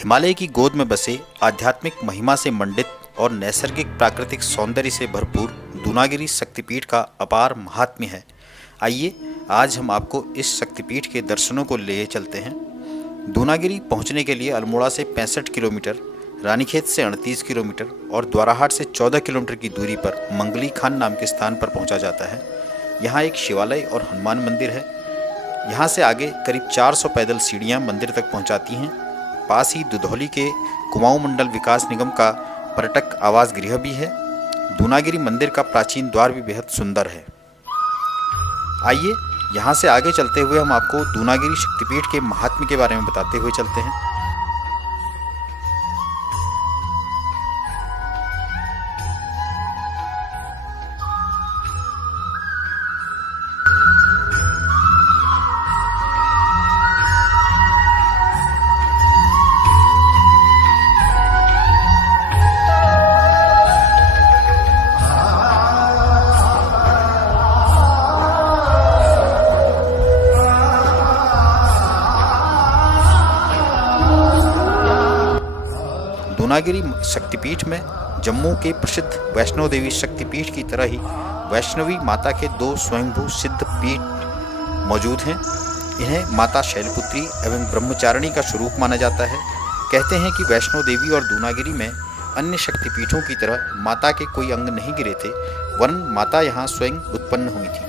हिमालय की गोद में बसे आध्यात्मिक महिमा से मंडित और नैसर्गिक प्राकृतिक सौंदर्य से भरपूर दूनागिरी शक्तिपीठ का अपार महात्म्य है। आइए आज हम आपको इस शक्तिपीठ के दर्शनों को ले चलते हैं। दूनागिरी पहुंचने के लिए अल्मोड़ा से 65 किलोमीटर, रानीखेत से 38 किलोमीटर और द्वाराहाट से 14 किलोमीटर की दूरी पर मंगली खान नाम के स्थान पर पहुंचा जाता है। यहाँ एक शिवालय और हनुमान मंदिर है। यहाँ से आगे करीब 400 पैदल सीढ़ियाँ मंदिर तक पहुँचाती हैं। पास ही दुधौली के कुमाऊं मंडल विकास निगम का पर्यटक आवास गृह भी है। दूनागिरी मंदिर का प्राचीन द्वार भी बेहद सुंदर है। आइए यहाँ से आगे चलते हुए हम आपको दूनागिरी शक्तिपीठ के महात्म्य के बारे में बताते हुए चलते हैं। दूनागिरी शक्तिपीठ में जम्मू के प्रसिद्ध वैष्णो देवी शक्तिपीठ की तरह ही वैष्णवी माता के 2 स्वयंभू सिद्ध पीठ मौजूद हैं। इन्हें माता शैलपुत्री एवं ब्रह्मचारिणी का स्वरूप माना जाता है। कहते हैं कि वैष्णो देवी और दूनागिरी में अन्य शक्तिपीठों की तरह माता के कोई अंग नहीं गिरे थे, वरन माता यहाँ स्वयं उत्पन्न हुई थी।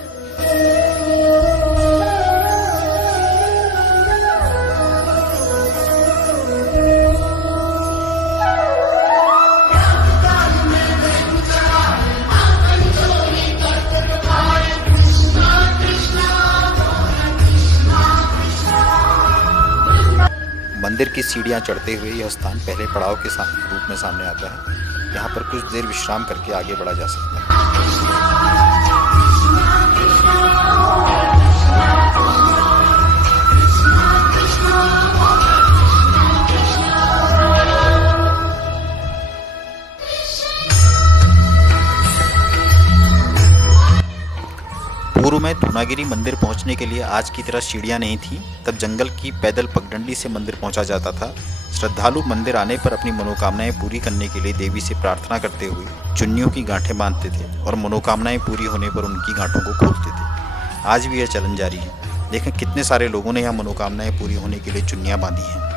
मंदिर की सीढ़ियाँ चढ़ते हुए यह स्थान पहले पड़ाव के रूप में सामने आता है। यहाँ पर कुछ देर विश्राम करके आगे बढ़ा जा सकता है। पूर्व में दूनागिरी मंदिर पहुंचने के लिए आज की तरह सीढ़ियां नहीं थी। तब जंगल की पैदल पगडंडी से मंदिर पहुंचा जाता था। श्रद्धालु मंदिर आने पर अपनी मनोकामनाएं पूरी करने के लिए देवी से प्रार्थना करते हुए चुन्नियों की गांठें बांधते थे और मनोकामनाएं पूरी होने पर उनकी गांठों को खोलते थे। आज भी यह चलन जारी है। देखें कितने सारे लोगों ने यहाँ मनोकामनाएं पूरी होने के लिए चुन्नियाँ बांधी हैं।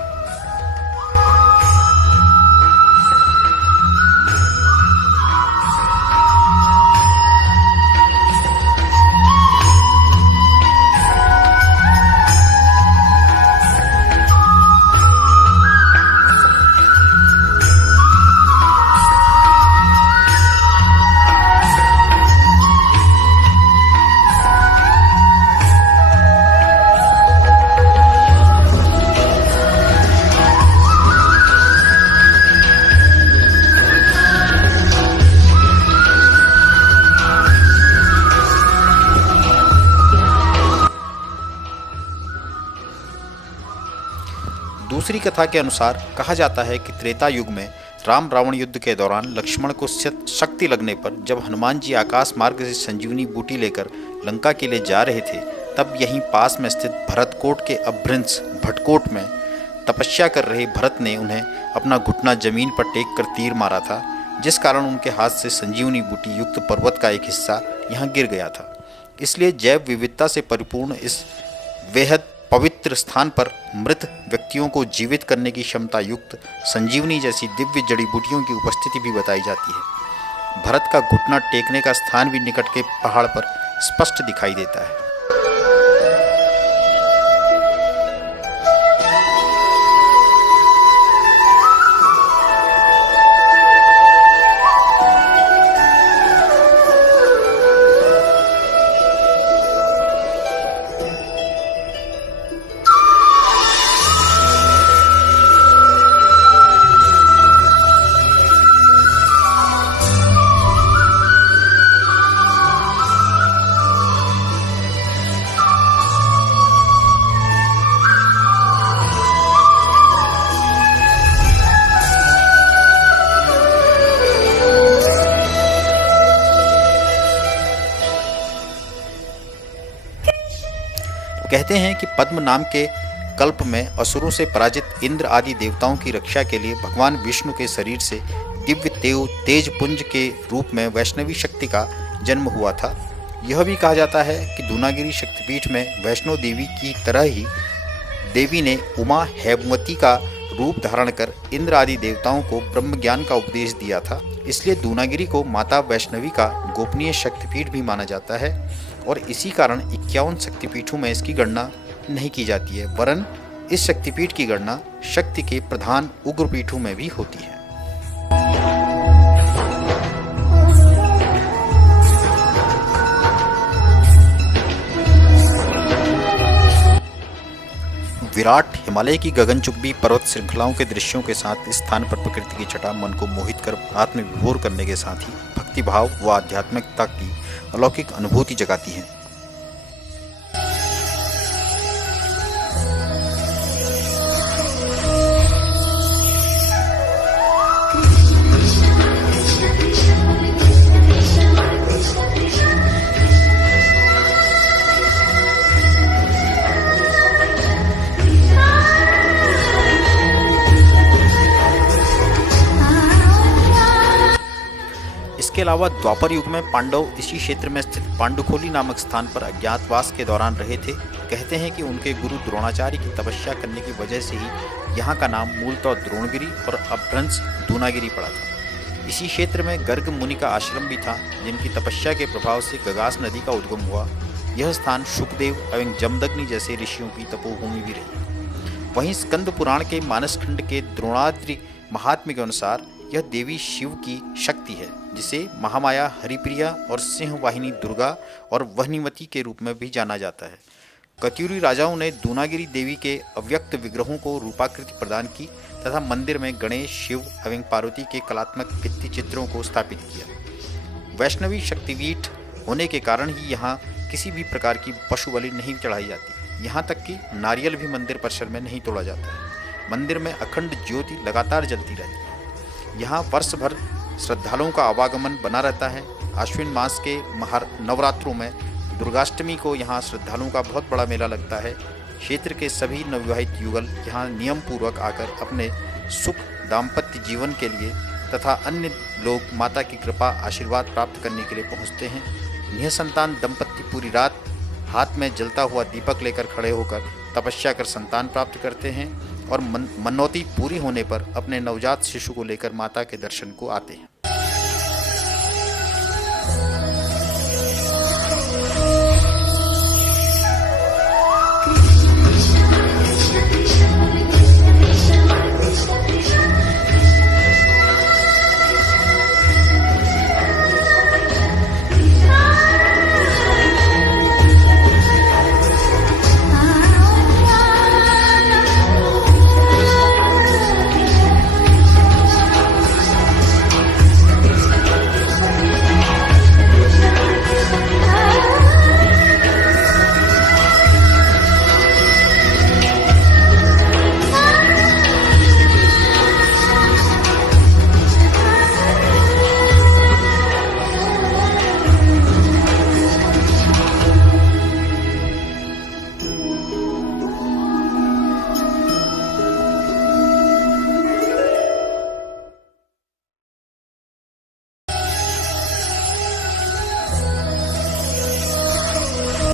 दूसरी कथा के अनुसार कहा जाता है कि त्रेता युग में राम रावण युद्ध के दौरान लक्ष्मण को शक्ति लगने पर जब हनुमान जी आकाश मार्ग से संजीवनी बूटी लेकर लंका के लिए जा रहे थे, तब यहीं पास में स्थित भरतकोट के अभ्रंश भटकोट में तपस्या कर रहे भरत ने उन्हें अपना घुटना जमीन पर टेक कर तीर मारा था, जिस कारण उनके हाथ से संजीवनी बूटी युक्त पर्वत का एक हिस्सा यहाँ गिर गया था। इसलिए जैव विविधता से परिपूर्ण इस बेहद पवित्र स्थान पर मृत व्यक्तियों को जीवित करने की क्षमता युक्त संजीवनी जैसी दिव्य जड़ी बूटियों की उपस्थिति भी बताई जाती है। भरत का घुटना टेकने का स्थान भी निकट के पहाड़ पर स्पष्ट दिखाई देता है। कहते हैं कि पद्म नाम के कल्प में असुरों से पराजित इंद्र आदि देवताओं की रक्षा के लिए भगवान विष्णु के शरीर से दिव्य तेज पुंज के रूप में वैष्णवी शक्ति का जन्म हुआ था। यह भी कहा जाता है कि दूनागिरी शक्तिपीठ में वैष्णो देवी की तरह ही देवी ने उमा हैमवती का रूप धारण कर इंद्र आदि देवताओं को ब्रह्म ज्ञान का उपदेश दिया था। इसलिए दूनागिरी को माता वैष्णवी का गोपनीय शक्तिपीठ भी माना जाता है और इसी कारण 51 शक्तिपीठों में इसकी गणना नहीं की जाती है, वरन इस शक्तिपीठ की गणना शक्ति के प्रधान उग्रपीठों में भी होती है। विराट हिमालय की गगनचुंबी पर्वत श्रृंखलाओं के दृश्यों के साथ इस स्थान पर प्रकृति की छटा मन को मोहित कर आत्मविभोर करने के साथ ही भक्ति भाव व आध्यात्मिकता की अलौकिक अनुभूति जगाती है। इसके अलावा द्वापर युग में पांडव इसी क्षेत्र में स्थित पांडुखोली नामक स्थान पर अज्ञातवास के दौरान रहे थे। कहते हैं कि उनके गुरु द्रोणाचार्य की तपस्या करने की वजह से ही यहाँ का नाम मूलतः द्रोणगिरी और अपभ्रंश दूनागिरी पड़ा था। इसी क्षेत्र में गर्ग मुनि का आश्रम भी था, जिनकी तपस्या के प्रभाव से गगास नदी का उद्गम हुआ। यह स्थान शुकदेव एवं जमदग्नि जैसे ऋषियों की तपोभूमि भी रही। वहीं स्कंद पुराण के मानसखंड के द्रोणाद्रि महात्म्य के अनुसार यह देवी शिव की शक्ति है, जिसे महामाया हरिप्रिया और सिंह वाहिनी दुर्गा और वहनीमती के रूप में भी जाना जाता है। कत्यूरी राजाओं ने दूनागिरी देवी के अव्यक्त विग्रहों को रूपाकृति प्रदान की तथा मंदिर में गणेश, शिव एवं पार्वती के कलात्मक भित्ति चित्रों को स्थापित किया। वैष्णवी शक्तिपीठ होने के कारण ही यहाँ किसी भी प्रकार की पशु बलि नहीं चढ़ाई जाती। यहाँ तक कि नारियल भी मंदिर परिसर में नहीं तोड़ा जाता है। मंदिर में अखंड ज्योति लगातार जलती रहती है। यहाँ वर्ष भर श्रद्धालुओं का आवागमन बना रहता है। आश्विन मास के नवरात्रों में दुर्गाष्टमी को यहाँ श्रद्धालुओं का बहुत बड़ा मेला लगता है। क्षेत्र के सभी नवविवाहित युगल यहाँ नियम पूर्वक आकर अपने सुख दाम्पत्य जीवन के लिए तथा अन्य लोग माता की कृपा आशीर्वाद प्राप्त करने के लिए पहुँचते हैं। निःसंतान दंपत्ति पूरी रात हाथ में जलता हुआ दीपक लेकर खड़े होकर तपस्या कर संतान प्राप्त करते हैं और मनौती पूरी होने पर अपने नवजात शिशु को लेकर माता के दर्शन को आते हैं।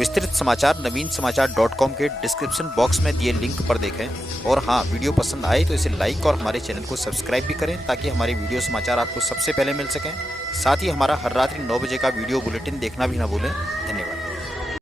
विस्तृत समाचार नवीनसमाचार.com के डिस्क्रिप्शन बॉक्स में दिए लिंक पर देखें। और हाँ, वीडियो पसंद आए तो इसे लाइक और हमारे चैनल को सब्सक्राइब भी करें ताकि हमारे वीडियो समाचार आपको सबसे पहले मिल सकें। साथ ही हमारा हर रात्रि 9 बजे का वीडियो बुलेटिन देखना भी ना भूलें। धन्यवाद।